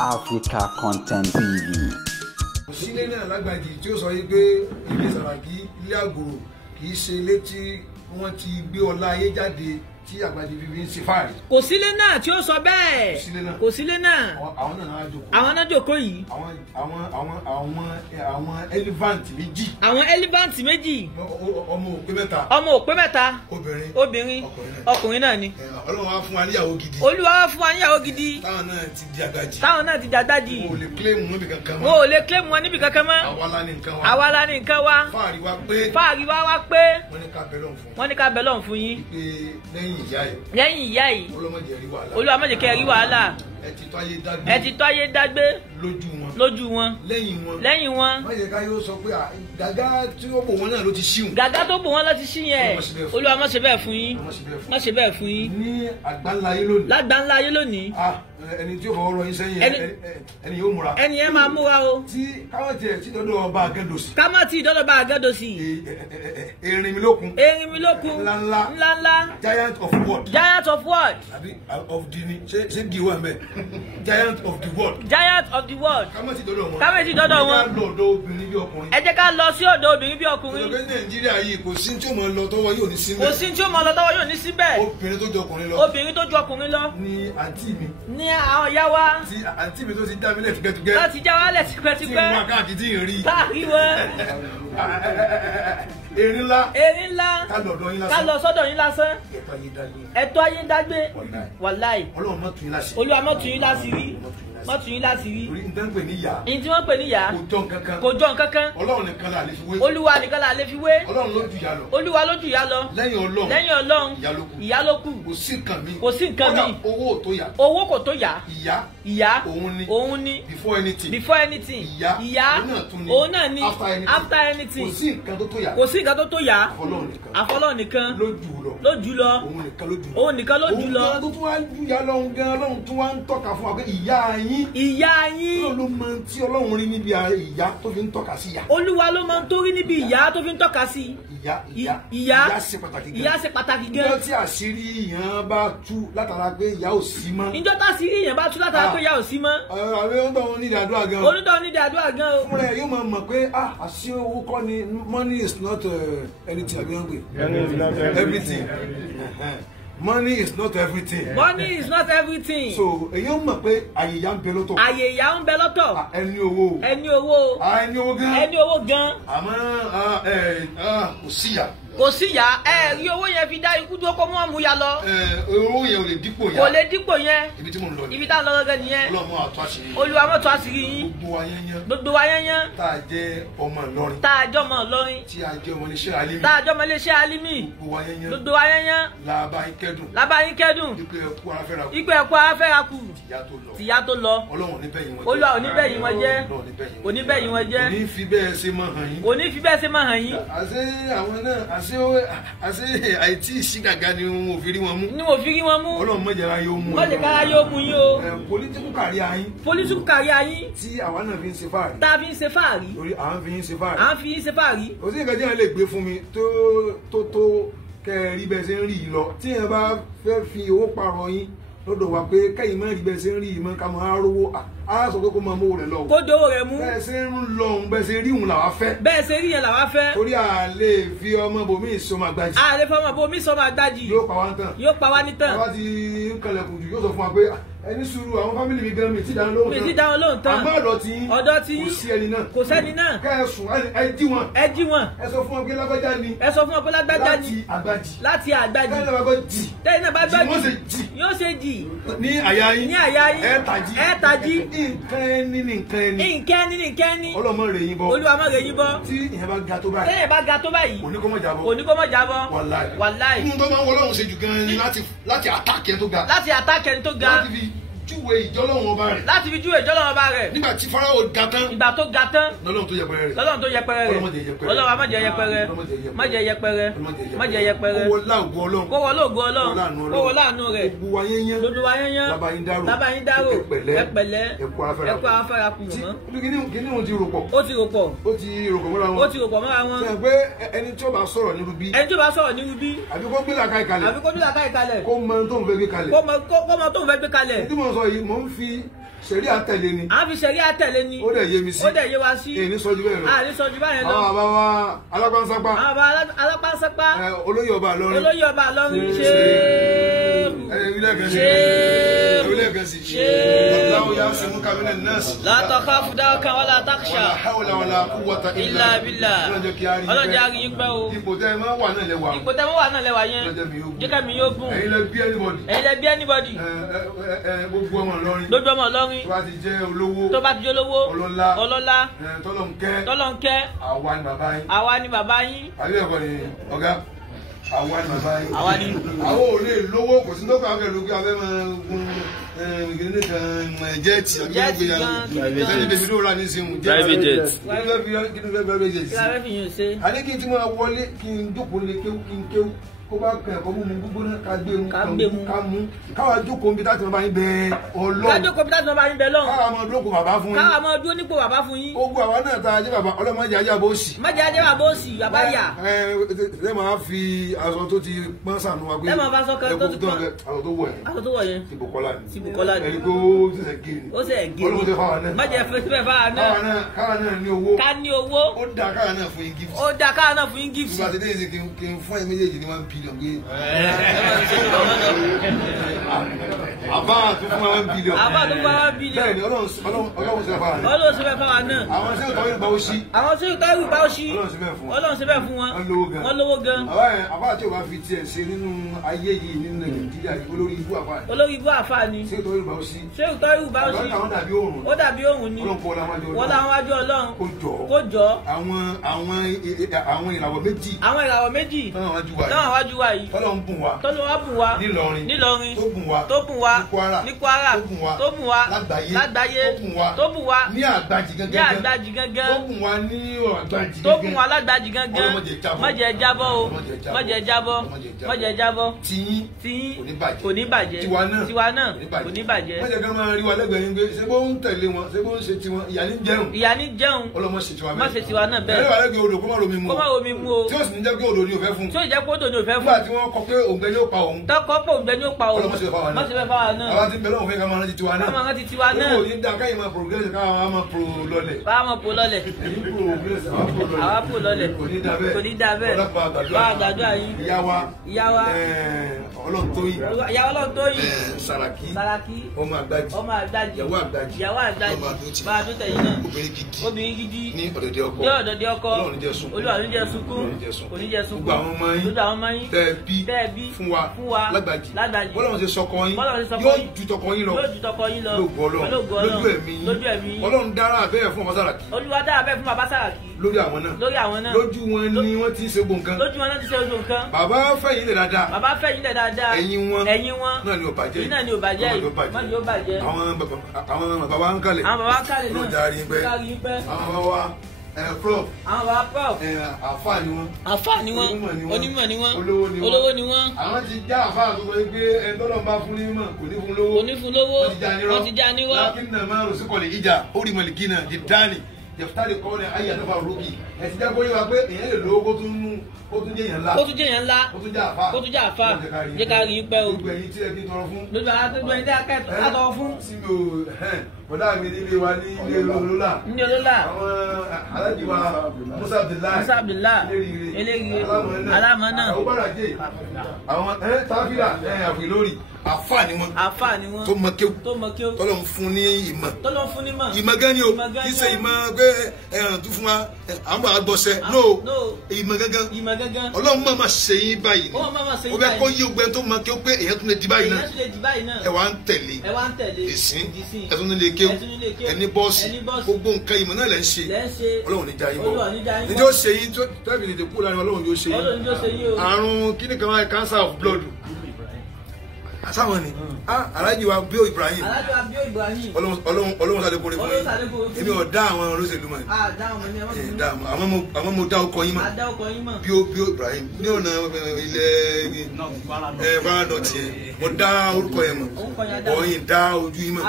Africa Content TV. Sílé náà lágbàdì tí ó sọ yìí pé ilé Sàràkí ilé Àgòrò kì í ṣe ilé tí wọ́n ti gbé ọlá ayé jáde tí Àgbàdì fi ń ṣe fáàrí. Kò sílé náà tí ó sọ bẹ́ẹ̀. Kò sílé náà. Àwọn náà jókòó. Àwọn náà jókòó yìí. Àwọn elephant méjì. Àwọn elephant méjì. Ọmọ ò pé mẹ́ta. Ọmọ ò pé mẹ́ta. Obìnrin. Ọkùnrin náà ni. Ọlọ́run wá fún wa níyàwó gidi. Olúwa wá fún wa níyàwó gidi. Táwọn náà ti di àgbàjì. Táwọn náà ti di àgbàjì. Wọn ò lè claim wọn níbi kankan mọ́. Wọn ò lè claim wọn níbi kankan mọ́. Àwa la ní nǹkan wa. Àwa la ní nǹkan wa. Fáàrí wa pé. Fáàrí wa wá pé. Wọ́n ní ká bẹ Ọlọ́run fún. Wọ́n ní ká bẹ Ọlọ́run fún yín. Pé lẹ́yìn ìyá yìí. Lẹ́yìn ìyá yìí. Olúwa má jẹ́ kẹ́ rí wàhálà. Ẹ ti tó ayé dágbé. Lójú wọn. Lẹ́yìn wọn. Má jẹ́ ká yóò sọ pé gàgá tí ó bò wọ́n náà ló ti ṣíun. Gàgá tó bò wọ́n ló ti ṣí yẹn. Olúwa má ṣe bẹ́ẹ̀ fún yín. Má ṣe bẹ́ẹ̀ fún yín. Ní àgbáńlá ayé lónìí. Lágbáńlá ayé lónìí. Ẹni tí ó fọwọ́ rọ yín sẹ́yìn ẹni yóò múra. Ẹni yẹn máa múra o. Tí káwọn tiẹ̀ tí dọ́dọ̀ ọba Agẹ́dọ̀sì. Kámọ́ tí dọ́dọ̀ bá Agẹ́dọ̀sì. Erinmilókun. Ńláńlá. Giant of what? Giant of what? Àbí of the ni ṣé di wà mẹ́? Giant of the world. Giant of the world. Kámọ́ tí dọ́dọ̀ wọn. Kámọ́ tí dọ́dọ̀ wọn. Ẹ jẹ́ ká lọ ọ̀dọ̀ obìnrin bí ọkùnrin. Ẹ jẹ́ ká lọ sí ọ̀dọ̀ obìnrin bí ọkùnrin. Ọ̀dọ̀ Nàìjíríà yìí kò sí tí ó mọ̀ lọ tọ́wọ́ yóò ní síbẹ̀. Kò sí tí ó mọ̀ lọ tọ́wọ́ yóò ní síbẹ̀. Obìnrin tó ju ọkùnrin lọ. Obìnrin tó ju ọkùnrin lọ. Ní àǹtí mi. Ní àwọn ìyá wa. Tí àǹtí mi tó ti dá mi lẹ̀ tipẹ́tipẹ́. Láti já wálẹ̀ tipẹ́tipẹ́. Tí mo wá káàkiri tí ì rí. Káàkiri wọn. Erin ńlá. Ká lọ ọ̀dọ̀ yín lásán. Ká lọ sọ́dọ̀ yín lásán. Ẹ̀tọ́ ayé ń dágbé. Wàláì. Ọlọ́run má tún yín láṣìírí. Olúwa má tún yín láṣìírí. Má tún yín láṣìírí. Torí nǹkan pè ní ìyá. Ìyí tí wọ́n pè ní ìyá. Kò jọ nǹkan kan. Ọlọ́run nìkan la lè fi wé. Olúwa nìkan la lè fi wé. Ọlọ́run ló ju ìyá lọ. Olúwa ló ju ìyá lọ. Lẹ́yìn Ọlọ́run. Ìyá ló kù. Kò sí nǹkan mi. Kò sí nǹkan mi. Owó tó yá. Owó kò tó yá. Ìyá. Òun ni. Before anything. Ìyá. Òun náà ni. After anything. Kò sí nǹkan tó tó yá. Kò sí nǹkan tó tó yá. Àfọlọ́run nìkan. Ló jù lọ. Òun nìkan ló jù lọ. Ọlọ́run tó tún wá ju ìyá lọ́hùn gan Ọlọ́run tún wá ń tọ́ka fún wa pé ìyá yín. Ọlọ́run ló mọ tí Ọlọ́run rí níbi ìyá tó fi ń tọ́ka sí ìyá. Olúwa ló mọ tó rí níbi ìyá tó fi ń tọ́ka sí. Ìyá ṣe pàtàkì gan. Ìyá ṣe pàtàkì gan. Níjọ́ tí àṣírí ìyàn bá tú látara pé ìyá ò sí mọ́. Níjọ́ tí àṣírí ìyàn bá tú látara pé ìyá ò sí mọ́. Àwọn onídàá ní ìdádúrà gan. Onídàá ní ìdádúrà gan o. Fúnra ẹ̀ yóò máa mọ̀ pé àṣé owó kọ́ ni money is not anything àbí wọ́n pè. Everything. Money is not everything. Money is not everything. So èyí ó mọ̀ pé àyè ìyá ń bẹ lọ́tọ̀. Àyè ìyá ń bẹ lọ́tọ̀. Ẹni owó. Ẹni owó. Ẹni owó gan. Ẹni owó gan. Àmọ́ kò síyà. Kò sí ìyá rí owó yẹn fi dá ikú tó kó mọ́ mú ya lọ. Owó yẹn ò lè dípò yá. Kò lè dípò yẹn. Ibi tí mo ń lọ ni. Ibi tá a lọ gẹ́gẹ́ nìyẹn. Ọlọ́run á tú àṣírí. Olúwa má tú àṣírí yín. Gbogbo wa yányán. Tá a jẹ́ ọmọ Ìlọrin. Tá a jẹ́ ọmọ Ìlọrin. Tí a jẹ́ ọmọ iléeṣẹ́ Alimi. Tá a jẹ́ ọmọ iléeṣẹ́ Alimi. Gbogbo wa yányán. Làbá yín kẹ́dùn. Ikú ẹ̀kú afẹ́ra kù. Tìyá tó lọ. Olúwa ò ní bẹ̀yìn wọn jẹ́. Ò ní bẹ̀yìn wọn jẹ́. Ò ní fi bẹ́ẹ̀ ṣe máa hàn yín. Ò ní fi bẹ́ẹ̀ ṣe máa hàn yín. Àṣé àwọn náà àṣé àìtí ìṣígàgá ni wọn ò fi rí wọn mú. Ni wọn ò fi rí wọn mú. Ọlọ́run mọ̀jẹ̀ra yóò mú. Mọ̀jẹ̀ra yóò mú yín o. Political career yín. Political career yín. Tí àwa náà fi ń ṣe fáàrí. Tá a fi ń ṣe fáàrí. Torí à ń fi ń ṣe fáàrí. À ń fi ń ṣe fáàrí. Kò sí nǹkan tí wọ́n lè gbé fún mi tó kẹ́ ẹ rí bẹ́ẹ̀ ṣe ń rí yìí lọ. Tí yẹn bá fẹ́ fi owó pààrọ̀ yín lọ́dọ̀ wa pé kẹ́yìn má rí bẹ́ẹ̀ ṣe ń rí yìí mọ́ ká máa rówó a sọ pé kó máa mówó rẹ̀ lọ. Kó dowó rẹ̀ mú. Bẹ́ẹ̀ ṣe ń lọ òun bẹ́ẹ̀ ṣe rí òun làwa fẹ́. Bẹ́ẹ̀ ṣe rí yẹn làwa fẹ́. Torí à lè fi ọmọ bòmí ìsọmọ àgbájì. À lè fi ọmọ bòmí ìsọmọ àgbájì. Yóò pa wá ní tán. Yóò pa wá ní tán. Àwa ti ń kalẹ̀kùn jù yóò sọ fún wa pé ẹni sùúrù àwọn fámìlì mi gan mi ti dáhùn lóhùn tán. Mi ti dáhùn lóhùn tán. Àmọ́ ọ̀dọ̀ tí kò sí ẹni náà. Kò sẹ́ni náà. Kẹ́ ẹ sùn ẹ jí wọn. Ẹ jí wọn. Ẹ sọ fún wọn pé lágbájá ni. Ẹ sọ fún wọn pé lágbájá ni. Láti àgbájì. Kẹ́hìn náà bá gbọ́ jì. Kẹ́hìn náà bá gbọ́ jì. Yóò ṣe jì. Ní àyà yín. Ní àyà yín. Ẹ tají. Nǹkan ẹni. Ọlọ́mọ rẹ̀ yín bọ́. Olúwa má rẹ̀ yín bọ́. Tí ìyẹn bá ga tó báyìí. Tẹ́yìn bá ga tó báyìí. Oníkọ́mọ̀ jábọ́. Oníkọ́mọ̀ jábọ́. Wàláì. Nínú tó máa ń wọ Ọlọ́run ṣe jù gan-an ni láti àtàkì ẹni tó ga. Láti àtàkì ẹni tó ga. Láti fi júwe ìjọlọ́wọ́n ọba rẹ̀. Láti fi júwe ìjọlọ́wọ́n ọba rẹ̀. Nígbà tí Fáráò ga tán. Ìgbà tó ga tán. Lọ́lọ́run tó yẹpẹrẹ rẹ̀. Lọ́lọ́run tó yẹpẹrẹ rẹ̀. Ọlọ́run má jẹ́ yẹpẹrẹ. Má jẹ́ yẹpẹrẹ. Má jẹ́ yẹpẹrẹ. Kó wọlé ògo Ọlọ́run. Kó wọlé ògo Ọlọ́run. Kó wọlé àánú rẹ̀. Gbogbo wa yẹnyẹn. Gbogbo wa yẹnyẹn. Lábá yín dárò. Ẹ pẹ̀lẹ́. Ẹ kú afẹ́ra kù mọ́. Kíní òun ti rò pọ̀. Ó ti rò pọ̀. Ó ti rò pọ̀ mọ́ra wọn. Ó ti rò pọ̀ mọ́ra wọn. Sọ pé ẹni tí ó bá sọ̀rọ̀ nínú bí. Ẹni tí ó bá sọ̀rọ̀ nínú bí. Àbí kó gbé làkàì kalẹ̀. Àbí kó gbé làkàì kalẹ̀. Kó mọ tó ń fẹ́ gbé kalẹ̀. Kó mọ tó ń fẹ́ gbé kalẹ̀. Tí mo sọ yìí mò ń fi ṣẹ̀rí àtẹ̀lé ni. a fi ṣẹ̀rí àtẹ̀lé ni. ó dẹ̀ yé mi sí. ó dẹ̀ yé wa sí. èyí ní sọ́jú bẹ́ẹ̀ lọ. ní sọ́jú báyẹn lọ. àwọn bàbá wa alápánsápá. àwọn bàbá alápánsápá. olóyè ọba Ìlọrin. olóyè ọba Ìlọrin ṣe. الله يعصمك من الناس لا تخاف دركا ولا تخشى ولا حول ولا قوة إلا بالله. ọlọ́jà rí yín pẹ́ o. ipò tẹ́ ẹ máa wà náà lẹ́wà. ipò tẹ́ ẹ máa wà náà lẹ́wà yẹn. jẹ́ ká mi yóò gùn. ẹ̀yin lẹ bí anybody. ẹ̀yin lẹ bí anybody. gbogbo ọmọ Ìlọrin. gbogbo ọmọ Ìlọrin. tó bá ti jẹ́ olówó. tó bá ti jẹ́ olówó. ọlọ́lá. ọlọ́lá. tọ́lọ́nkẹ́. àwa ni bàbá yín. àwa ni bàbá yín. àbí ẹ̀kọ́ ni ọ̀gá. àwa ni bàbá yín. àwa ni. àwọn ò lè lówó kò sí lókàn akẹ́lẹ́ lókè abẹ́ máa gun gíní kan jẹ́ẹ̀tì jẹ́ẹ̀tì kan bèbí ló rà ní sinmi. private jet. kí ló fẹ́ private jet. kí la fẹ́ fi yín ṣe. a ní kí n ti máa wọlé kí n jókòó lé kéwú kí n kéwú kó bá kàn ẹ̀kọ́ mímu gbígbóná ká gbé mu ká mú káwa jókòó níbi táti máa bá yín bẹ Ọlọ́run. ká jókòó níbi táti máa bá yín bẹ lọ́run. káwa máa dúró kó bàbá fún yín. káwa máa dúró nípò bàbá fún yín. ogun àwa náà ta ajé bàbá ọlọ́mọdé ajé àbó òsì. má jẹ́ ajé bàbá òsì bàbá yà. ẹ máa fi aṣọ tó ti pọ́n sànú wa pé ẹ máa fa aṣọ kan tó ti pọ́n. aṣọ tó wọ̀ yẹn. aṣọ tó wọ̀ yẹn. ti Bùkọ́lá ni. ti Bùkọ́lá ni. ẹni tó ṣẹ̀ṣẹ̀ gé ni. ó ṣẹ̀ gé ni. ọlọ́mọdé fáwa náà. má jẹ́ fẹ́ fáwa náà. káwa náà ní owó. ká ní owó. ó dá káwa náà fún yín gift. ó dá káwa náà fún yín gift. ìgbà tí déyìí kí n fún ẹ méjèèjì ní 1 billion gbé. àbá tó fún wa 1 billion. àbá tó fún wa 1 billion. bẹ́ẹ̀ni Ọlọ́run ṣe fẹ́ fáwa náà. Ọlọ́run ṣe fẹ́ fáwa náà. àwọn tí yóò tọ́ ìgbà ó ṣí. àwọn tí yóò tọ́ ìgbà ó ṣí. Ọlọ́run ṣe bẹ́ẹ̀ fún wọn. wọ́n lówó gan. àbá tí o bá fi tiẹ̀ ṣe nínú ayé yìí nínú Nàìjíríà olórí ibú àfáà ni. olórí ibú àfáà ni. ṣé ìtọ́ ìgbà ó ṣí. ṣé ìtọ́ ìgbà ó ṣí. ó dàbí òrùn ni. wọ́n láwọn wájú Ọlọ́run. kó jọ. àwọn ìràwọ̀ méjì. àwọn ìràwọ̀ méjì. táwọn wájú wa yìí. Ọlọ́run bùn wa. tọ́lọ́wọ́ bùn wa. nílọrin. tó bùn wa. ní Kwara. tó bùn wa. lágbàáyé. tó bùn wa. ní àgbàjì gangan. tó bùn wa ní àgbàjì gangan. tó bùn wa lágbàjì gangan. má jẹ́ jábọ́ o. má jẹ́ jábọ́. má jẹ́ jábọ́. tiyín kò ní bàjẹ́. tiwa náà kò ní bàjẹ́. má jẹ́ ká máa rí wa lẹ́gbẹ̀ẹ́ yín pé ṣé bó ń tẹ̀lé wọn ṣé bó ń ṣe tiwọn ìyá ní jẹun. ìyá ní jẹun. ọlọmọ ṣe tiwa bẹ́ẹ̀. má ṣe tiwa náà bẹ́ẹ̀. ẹ̀rọ àrẹ́gbẹ̀ odò kó má romi mu. kó má romi mu o. tí ó sì ní jẹ́ pé odò ni ò fẹ́ fún. tí ó jẹ́ pé odò ni ò fẹ́ fún. nígbà tí wọ́n kọ pé òǹgbẹ ni ó pa òun. tọkọ pé òǹgbẹ ni ó pa òun. ọlọmọ ṣe fáwa náà. má ṣe fẹ́ fáwa náà. àwọn tí bẹ̀rẹ̀ òun fẹ́ ká máa rántí tiwa náà. ká máa rántí tiwa náà. ó ní dáa káyìn máa progress káwọn máa pro lọlẹ̀. káwọn máa pro lọlẹ̀. àwa pro lọlẹ̀. kò ní dáa bẹ́ẹ̀. wá àgbàdo àyín. ìyá wa. Ọlọ́ntóyìn. ìyá Ọlọ́ntóyìn. Sàràkí. ọmọ àgbàjì. ìyàwó àgbàjì. bá a tó tẹ̀yìn náà. obìnrin gidi. ní ọ̀dọ̀dẹ̀ ọkọ. Olúwa ní jẹ́ sunkún. kò ní jẹ́ sunkún. gbogbo àwọn ọmọ yín. tẹ́ bí. fún wa. lágbàjì. bọ́lọ́run ṣe sọkọ yín. yóò ju tọkọ yín lọ. lójú ẹ̀mí yín. Ọlọ́run dára bẹ́ẹ̀ fún ọmọ Sàràkí. Olúwa dára bẹ́ẹ̀ fún bàbá Sàràkí. lórí àwọn náà. lójú wọn ni wọ́n ti ṣe gbogbo nǹkan. lójú wọn náà ti ṣe gbogbo nǹkan. bàbá fẹ̀yìn lẹ̀ dáadáa. ẹ̀yìn wọn náà ni ò bàjẹ́ yìí. má ni ó bàjẹ́. àwọn bàbá wa ń kalẹ̀. àwọn bàbá kalẹ̀ náà. ló darí pẹ́. àwọn bàbá wa prof. àwọn bàbá prof. àfáà ni wọ́n. onímọ̀ ni wọ́n. olówó ni wọ́n. àwọn ti já àfáà tó sọ pé ẹni tó lọ́n bá fún ní mọ̀ kò ní fún lówó. wọ́n ti já nírọ́. lákìn náà máa rò sí kọ̀lẹ̀ ìjà ó rí mọ̀lìkì náà di dání jẹ̀fútàlì kọ́ ní ayé àtọ́fà rókì ẹ̀ ti jágbó yíwa pé èèyàn lè lówó kó tún jẹ́ èèyàn ńlá. kó tún jẹ́ àfà. jẹ́ ká rí pẹ́ o. gbogbo ẹ̀yin tí ẹ kí n tọrọ fún. lójú àwọn tó gbọ́ ẹni tí a kẹ́ tọrọ fún. sí mi ò bọ̀dá mi nílé wa ní ilé olólà. ní olólà. àwọn alájí wa Musa Abdullahi. eléyìí alámọ̀nà. àwọn bàràjẹ́ àwọn tábìlà àfin lórí. àfà ni wọn. tó mọ kéwù. tọ́lọ̀ ń fún ní ìmọ̀. ìmọ̀ gan ni o kì í ṣe ìmọ̀ pé ẹ̀hàn tó fún wa àwọn àgbọ̀sẹ̀ no ìmọ̀ gangan Ọlọ́run máa ma ṣe yín báyìí ni ó fẹ́ kó yí ogbẹ́ tó máa kí ó pé èyàn tún lè di báyìí náà ẹ wá ń tẹ̀lé ìsín ẹ tún lè kéwù ẹni bọ́ọ̀sì gbogbo nǹkan ìmọ̀ náà lẹ́ ń ṣe Ọlọ́run níjà yín bọ̀ níjọ́ ṣe yín tẹ́bí ní ìdíkú láàrin Ọlọ́run yóò ṣe yín àrùn kíní kan wáyé cancer of blood asáwọn ni Alhaji wa Bio Ibrahim Ọlọ́run sàlékún rẹ fún yín èmi ò dá àwọn olóṣèlú mọ̀ àmọ́ mo dá ọkọ yín mọ̀ Bio Ibrahim ní ọ̀nà ilẹ̀ Kwara North yẹn mo dá orúkọ yẹn mọ̀ ọ̀yìn dá ojú yín mọ̀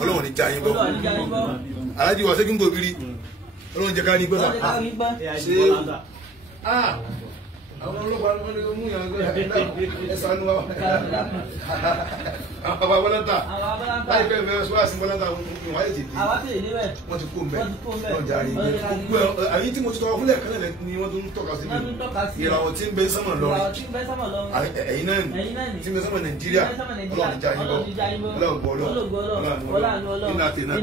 Ọlọ́run ní já yín bọ̀ Alhaji wa Ṣẹ́gun Gòbìrì Ọlọ́run jẹ́ ká ní gbọ́dọ̀ àwọn ọlọ́pàá ló ní mú yàn ẹ ṣàánú wa. àwọn bàbá bọ́láńtà láìpẹ́ ìfẹ́ sọ́wọ́ àti bọ́láńtà wọ́n ayé tètè wọ́n ti kó mbẹ́ wọ́n jàre gbogbo àyí tí mo ti tọrọ fúnlẹ̀ kan náà ni wọ́n tún tọ́ka sí mi ìràwọ̀ tí ń bẹ sánmà lọ́rùn ẹ̀yin náà tí ń bẹ sánmà Nàìjíríà Ọlọ́run já yín bọ́ Ọlọ́run gbọ́ Ọlọ́run nínú àtẹ náà.